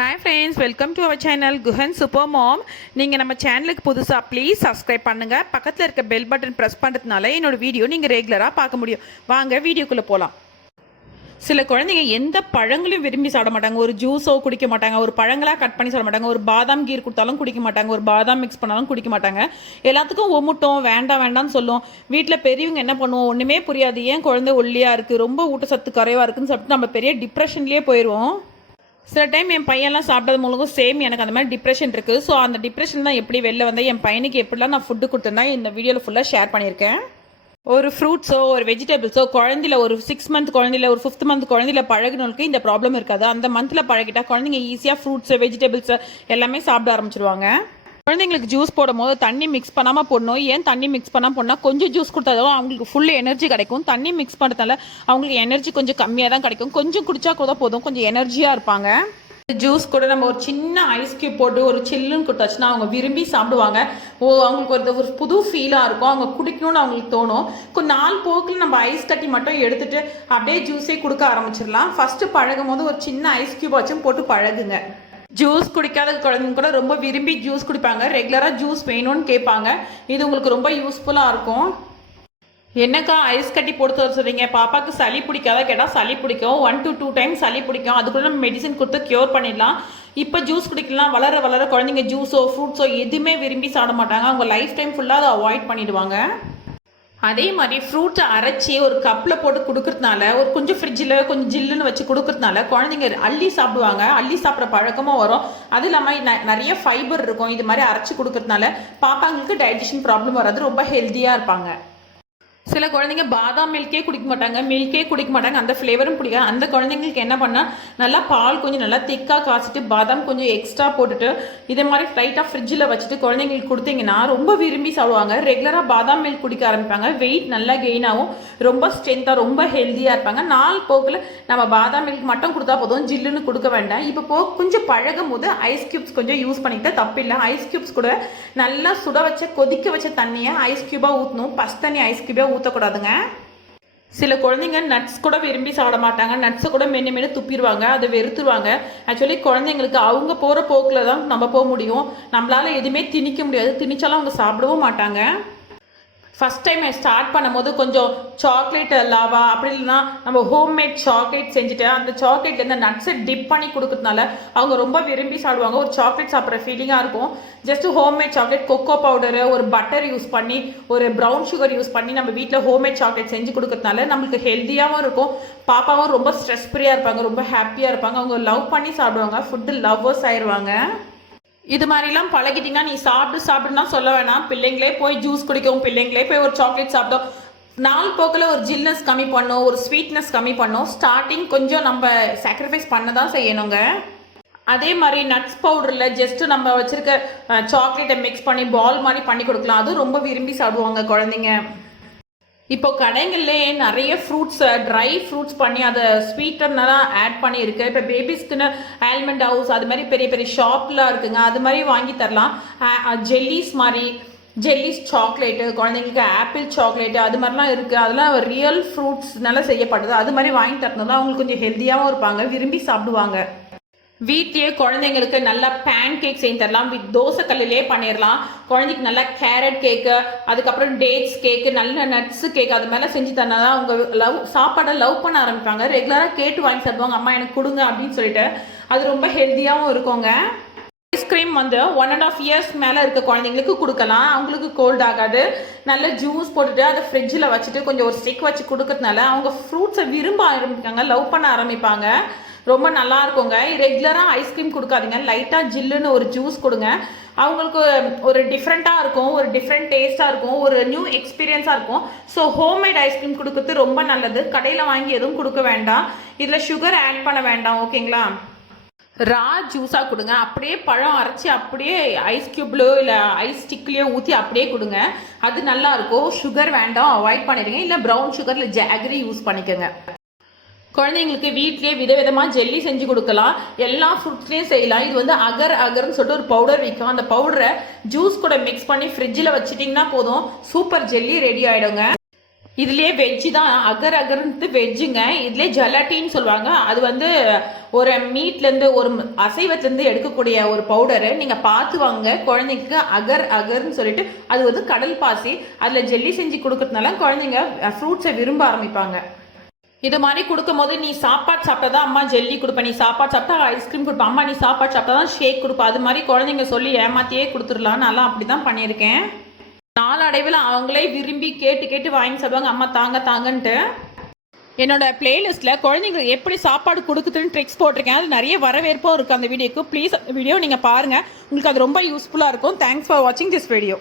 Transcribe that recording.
Hi friends, welcome to our channel Guhan Super Mom. நீங்கள் நம்ம சேனலுக்கு புதுசாக ப்ளீஸ் சப்ஸ்கிரைப் பண்ணுங்கள். பக்கத்தில் இருக்க பெல் பட்டன் ப்ரெஸ் பண்ணுறதுனால என்னோட வீடியோ நீங்கள் ரெகுலராக பார்க்க முடியும். வாங்க வீடியோக்குள்ளே போகலாம். சில குழந்தைங்க எந்த பழங்களையும் விரும்பி சாப்பிட மாட்டாங்க. ஒரு ஜூஸோ குடிக்க மாட்டாங்க, ஒரு பழங்களாக கட் பண்ணி சாப்பிட மாட்டாங்க, ஒரு பாதாம் கீர் கொடுத்தாலும் குடிக்க மாட்டாங்க, ஒரு பாதாம் மிக்ஸ் பண்ணாலும் குடிக்க மாட்டாங்க. எல்லாத்துக்கும் ஒமுட்டோம் வேண்டாம் வேண்டாம்னு சொல்லுவோம். வீட்டில் பெரியவங்க என்ன பண்ணுவோம், ஒன்றுமே புரியாது, ஏன் குழந்தை ஒல்லியாக இருக்குது, ரொம்ப ஊட்டச்சத்து குறைவாக இருக்குதுன்னு சொல்லிட்டு நம்ம பெரிய டிப்ரெஷன்லேயே போயிடுவோம். சில டைம் என் பையன்லாம் சாப்பிட்டது மூலம் சேம் எனக்கு அந்த மாதிரி டிப்ரெஷன் இருக்குது. ஸோ அந்த டிப்ரெஷன் தான் எப்படி வெளில வந்தால் என் பையனுக்கு எப்படிலாம் நான் ஃபுட்டு கொடுத்தேன்னா இந்த வீடியோவில் ஃபுல்லாக ஷேர் பண்ணியிருக்கேன். ஒரு ஃப்ரூட்ஸோ ஒரு வெஜிடபிள்ஸோ குழந்தையில ஒரு 6 மந்த் குழந்தையில ஒரு 5th மந்த் குழந்தையில பழகினவங்களுக்கு இந்த ப்ராப்ளம் இருக்காது. அந்த மந்தில் பழகிட்டா குழந்தைங்க ஈஸியாக ஃப்ரூட்ஸு வெஜிடபிள்ஸு எல்லாமே சாப்பிட ஆரம்பிச்சிருவாங்க. குழந்தைங்களுக்கு ஜூஸ் போடும் போது தண்ணி மிக்ஸ் பண்ணாமல் போடணும். ஏன் தண்ணி மிக்ஸ் பண்ணால் போடணும், கொஞ்சம் ஜூஸ் கொடுத்தாலும் அவங்களுக்கு ஃபுல் எனர்ஜி கிடைக்கும். தண்ணி மிக்ஸ் பண்ணுறதால அவங்களுக்கு எனர்ஜி கொஞ்சம் கம்மியாக தான் கிடைக்கும். கொஞ்சம் குடிச்சா கூட போதும், கொஞ்சம் எனர்ஜியாக இருப்பாங்க. ஜூஸ் கூட நம்ம ஒரு சின்ன ஐஸ் கியூப் போட்டு ஒரு சில்லுன்னு கொடுத்தாச்சுன்னா அவங்க விரும்பி சாப்பிடுவாங்க. அவங்களுக்கு ஒரு புது ஃபீலாக இருக்கும், அவங்க குடிக்கணும்னு அவங்களுக்கு தோணும். கொஞ்சம் நாள் போக்கில் நம்ம ஐஸ் கட்டி மட்டும் எடுத்துகிட்டு அப்படியே ஜூஸே கொடுக்க ஆரம்பிச்சிடலாம். ஃபஸ்ட்டு பழகும் போது ஒரு சின்ன ஐஸ் கியூப் வச்சும் போட்டு பழகுங்க. ஜூஸ் குடிக்காத குழந்தைங்க கூட ரொம்ப விரும்பி ஜூஸ் குடிப்பாங்க, ரெகுலராக ஜூஸ் வேணும்னு கேட்பாங்க. இது உங்களுக்கு ரொம்ப யூஸ்ஃபுல்லாக இருக்கும். என்னக்கா ஐஸ் கட்டி போட்டு சொல்கிறீங்க, பாப்பாவுக்கு சளி பிடிக்காத கேட்டால் சளி பிடிக்கும், 1 to 2 டைம்ஸ் சளி பிடிக்கும். அதுக்குள்ள நம்ம மெடிசன் கொடுத்து க்யூர் பண்ணிடலாம். இப்போ ஜூஸ் குடிக்கலாம். வளர வளர குழந்தைங்க ஜூஸோ ஃப்ரூட்ஸோ எதுவுமே விரும்பி சாப்பிட மாட்டாங்க. அவங்க லைஃப் டைம் ஃபுல்லாக அதை அவாய்ட் பண்ணிடுவாங்க. அதே மாதிரி ஃப்ரூட்ஸை அரைச்சி ஒரு கப்பில் போட்டு கொடுக்கறதுனால, ஒரு கொஞ்சம் ஃப்ரிட்ஜில் கொஞ்சம் ஜில்லுன்னு வச்சு கொடுக்கறதுனால குழந்தைங்க அள்ளி சாப்பிடுவாங்க. அள்ளி சாப்பிட்ற பழக்கமும் வரும். அது இல்லாமல் நிறைய ஃபைபர் இருக்கும். இது மாதிரி அரைச்சி கொடுக்கறதுனால பாப்பாங்களுக்கு டைஜஷன் ப்ராப்ளம் வராது, ரொம்ப ஹெல்த்தியாக இருப்பாங்க. சில குழந்தைங்க பாதாம் மில்கே குடிக்க மாட்டாங்க, மில்கே குடிக்க மாட்டாங்க, அந்த ஃப்ளேவரும் பிடிக்கும். அந்த குழந்தைங்களுக்கு என்ன பண்ணால் நல்லா பால் கொஞ்சம் நல்லா திக்காக காய்ச்சிட்டு பாதாம் கொஞ்சம் எக்ஸ்ட்ரா போட்டுட்டு இதே மாதிரி லைட்டாக ஃப்ரிட்ஜில் வச்சுட்டு குழந்தைங்களுக்கு கொடுத்தீங்கன்னா ரொம்ப விரும்பி சாப்பிடுவாங்க. ரெகுலராக பாதாம் மில்க் குடிக்க ஆரம்பிப்பாங்க. வெயிட் நல்லா கெயின் ஆகும், ரொம்ப ஸ்ட்ரென்த்தாக ரொம்ப ஹெல்த்தியாக இருப்பாங்க. நாள் போக்கில் நம்ம பாதாம் மில்க் மட்டும் கொடுத்தா போதும், ஜில்லுன்னு கொடுக்க வேண்டாம். இப்போ கொஞ்சம் பழகும் போது ஐஸ் க்யூப்ஸ் கொஞ்சம் யூஸ் பண்ணிக்கிட்டு தப்பில்லை. ஐஸ் க்யூப்ஸ் கூட நல்லா சுட வச்ச கொதிக்க வச்ச தண்ணியை ஐஸ் க்யூபாக ஊற்றணும். பஸ் தண்ணி ஐஸ் க்யூபாக ஊற்றக்கூடாதுங்க. சில குழந்தைங்க நட்ஸ் கூட விரும்பி சாப்பிட மாட்டாங்க, நட்ஸை கூட மென்று மென்று துப்பிடுவாங்க, அதை வெறுத்துருவாங்க. ஆக்சுவலி குழந்தைங்களுக்கு அவங்க போகிற போக்கில் தான் நம்ம போக முடியும். நம்மளால் எதுவுமே திணிக்க முடியாது, திணிச்சாலும் அவங்க சாப்பிடவும் மாட்டாங்க. ஃபஸ்ட் டைம் ஸ்டார்ட் பண்ணும்போது கொஞ்சம் சாக்லேட் லாவா அப்படி இல்லைன்னா நம்ம ஹோம்மேட் சாக்லேட் செஞ்சுட்டு அந்த சாக்லேட்லேருந்து நட்ஸை டிப் பண்ணி கொடுக்கறதுனால அவங்க ரொம்ப விரும்பி சாப்பிடுவாங்க. ஒரு சாக்லேட் சாப்பிட்ற ஃபீலிங்காக இருக்கும். Just homemade chocolate, cocoa powder, ஒரு பட்டர் யூஸ் பண்ணி, ஒரு ப்ரௌன் சுகர் யூஸ் பண்ணி நம்ம வீட்டில் ஹோம்மேட் சாக்லேட் செஞ்சு கொடுக்கறதுனால நம்மளுக்கு ஹெல்த்தியாகவும் இருக்கும். பாப்பாவும் ரொம்ப ஸ்ட்ரெஸ் ஃப்ரீயாக இருப்பாங்க, ரொம்ப ஹாப்பியாக இருப்பாங்க. அவங்க லவ் பண்ணி சாப்பிடுவாங்க, ஃபுட்டு லவ்வர்ஸ் ஆயிடுவாங்க. இது மாதிரிலாம் பழகிட்டீங்கன்னா நீ சாப்பிடுன்னா சொல்ல வேணாம். பிள்ளைங்களே போய் ஜூஸ் குடிக்கவும், பிள்ளைங்களே போய் ஒரு சாக்லேட் சாப்பிட்டோம், நாள் போக்கில் ஒரு ஜில்னஸ் கம்மி பண்ணோம், ஒரு ஸ்வீட்னஸ் கம்மி பண்ணோம். ஸ்டார்டிங் கொஞ்சம் நம்ம சாக்ரிஃபைஸ் பண்ண தான் செய்யணுங்க. அதே மாதிரி நட்ஸ் பவுடரில் ஜஸ்ட்டு நம்ம வச்சுருக்க சாக்லேட்டை மிக்ஸ் பண்ணி பால் மாதிரி பண்ணி கொடுக்கலாம். அதுவும் ரொம்ப விரும்பி சாப்பிடுவாங்க குழந்தைங்க. இப்போ கடைகள்லேயே நிறைய ஃப்ரூட்ஸ் ட்ரை ஃப்ரூட்ஸ் பண்ணி அதை ஸ்வீட்டர்னெல்லாம் ஆட் பண்ணியிருக்கு. இப்போ பேபிஸ்க்குன்னு ஆல்மண்ட் ஹவுஸ் அது மாதிரி பெரிய பெரிய ஷாப்லாம் இருக்குங்க, அது மாதிரி வாங்கி தரலாம். ஜெல்லிஸ் மாதிரி, ஜெல்லிஸ் சாக்லேட்டு, குழந்தைங்களுக்கு ஆப்பிள் சாக்லேட்டு அது மாதிரிலாம் இருக்குது. அதெல்லாம் ரியல் ஃப்ரூட்ஸ்னால செய்யப்படுது. அது மாதிரி வாங்கி தரணும்னா அவங்களுக்கு கொஞ்சம் ஹெல்த்தியாகவும் இருப்பாங்க, விரும்பி சாப்பிடுவாங்க. வீட்லேயே குழந்தைங்களுக்கு நல்லா பேன் கேக் செஞ்சு தரலாம். தோசைக்கல்லிலே பண்ணிடலாம். குழந்தைக்கு நல்லா கேரட் கேக்கு, அதுக்கப்புறம் டேட்ஸ் கேக்கு, நல்ல நட்ஸு கேக்கு அது மாதிரிலாம் செஞ்சு தரனா தான் அவங்க சாப்பாடை லவ் பண்ண ஆரம்பிப்பாங்க. ரெகுலராக கேட்டு வாங்கி சாப்பிடுவாங்க, அம்மா எனக்கு கொடுங்க அப்படின்னு சொல்லிட்டு. அது ரொம்ப ஹெல்த்தியாகவும் இருக்குங்க. ஐஸ்கிரீம் 1.5 இயர்ஸ் மேலே இருக்க குழந்தைங்களுக்கு கொடுக்கலாம், அவங்களுக்கு கோல்ட் ஆகாது. நல்ல ஜூஸ் போட்டுட்டு அதை ஃப்ரிட்ஜில் வச்சுட்டு கொஞ்சம் ஒரு ஸ்டிக் வச்சு கொடுக்கறதுனால அவங்க ஃப்ரூட்ஸை விரும்ப ஆரம்பிப்பாங்க, லவ் பண்ண ஆரம்பிப்பாங்க. ரொம்ப நல்லா இருக்குங்க. ரெகுலராக ஐஸ்கிரீம் கொடுக்காதீங்க, லைட்டாக ஜில்லுன்னு ஒரு ஜூஸ் கொடுங்க. அவங்களுக்கு ஒரு டிஃப்ரெண்ட்டாக இருக்கும், ஒரு டிஃப்ரெண்ட் டேஸ்ட்டாக இருக்கும், ஒரு நியூ எக்ஸ்பீரியன்ஸாக இருக்கும். ஸோ ஹோம்மேட் ஐஸ்கிரீம் கொடுக்குறது ரொம்ப நல்லது. கடையில் வாங்கி எதுவும் கொடுக்க வேண்டாம், இதில் சுகர் ஆட் பண்ண வேண்டாம், ஓகேங்களா. ரா ஜூஸாக கொடுங்க. அப்படியே பழம் அரைச்சி அப்படியே ஐஸ் க்யூப்லையோ இல்லை ஐஸ் ஸ்டிக்லையோ ஊற்றி அப்படியே கொடுங்க, அது நல்லாயிருக்கும். சுகர் வேண்டாம், அவாய்ட் பண்ணிடுங்க. இல்லை ப்ரௌன் சுகர் இல்லை ஜாகரி யூஸ் பண்ணிக்கோங்க. குழந்தைங்களுக்கு வீட்லேயே விதவிதமாக ஜெல்லி செஞ்சு கொடுக்கலாம், எல்லா ஃப்ரூட்ஸ்லேயும் செய்யலாம். இது அகர்னு சொல்லிட்டு ஒரு பவுடர் விற்கும். அந்த பவுடரை ஜூஸ் கூட மிக்ஸ் பண்ணி ஃப்ரிட்ஜில் வச்சுட்டிங்கன்னா போதும், சூப்பர் ஜெல்லி ரெடி ஆகிடுங்க. இதுலேயே வெஜ்ஜு தான், அகர் அகர்ன்ட்டு வெஜ்ஜுங்க. இதுலேயே ஜெலட்டின்னு சொல்லுவாங்க. அது வந்து ஒரு மீட்லேருந்து ஒரு அசைவத்துலேருந்து எடுக்கக்கூடிய ஒரு பவுடரு. நீங்கள் பார்த்து வாங்க. குழந்தைங்களுக்கு அகர் அகர்னு சொல்லிட்டு அது வந்து கடல் பாசி. அதில் ஜெல்லி செஞ்சு கொடுக்கறதுனால குழந்தைங்க ஃப்ரூட்ஸை விரும்ப ஆரம்பிப்பாங்க. இது மாதிரி கொடுக்கும்போது நீ சாப்பாடு சாப்பிட்டா தான் அம்மா ஜெல்லி கொடுப்பேன், நீ சாப்பாடு சாப்பிட்டா ஐஸ்கிரீம் கொடுப்பேன், அம்மா நீ சாப்பாடு சாப்பிட்டா தான் ஷேக் கொடுப்பேன், அது மாதிரி குழந்தைங்க சொல்லி ஏமாத்தியே கொடுத்துடலாம். நான்லாம் அப்படி தான் பண்ணியிருக்கேன். நாளடைவில் அவங்களே விரும்பி கேட்டு கேட்டு வாங்கி சாப்பிடுவாங்க, அம்மா தாங்க தாங்கன்ட்டு. என்னோட பிளேலிஸ்ட்டில் குழந்தைங்களுக்கு எப்படி சாப்பாடு கொடுக்குதுன்னு ட்ரிக்ஸ் போட்டிருக்கேன். அது நிறைய வரவேற்பும் இருக்குது அந்த வீடியோக்கு. ப்ளீஸ் அந்த வீடியோ நீங்கள் பாருங்கள், உங்களுக்கு அது ரொம்ப யூஸ்ஃபுல்லாக இருக்கும். தேங்க்ஸ் ஃபார் வாட்சிங் திஸ் வீடியோ.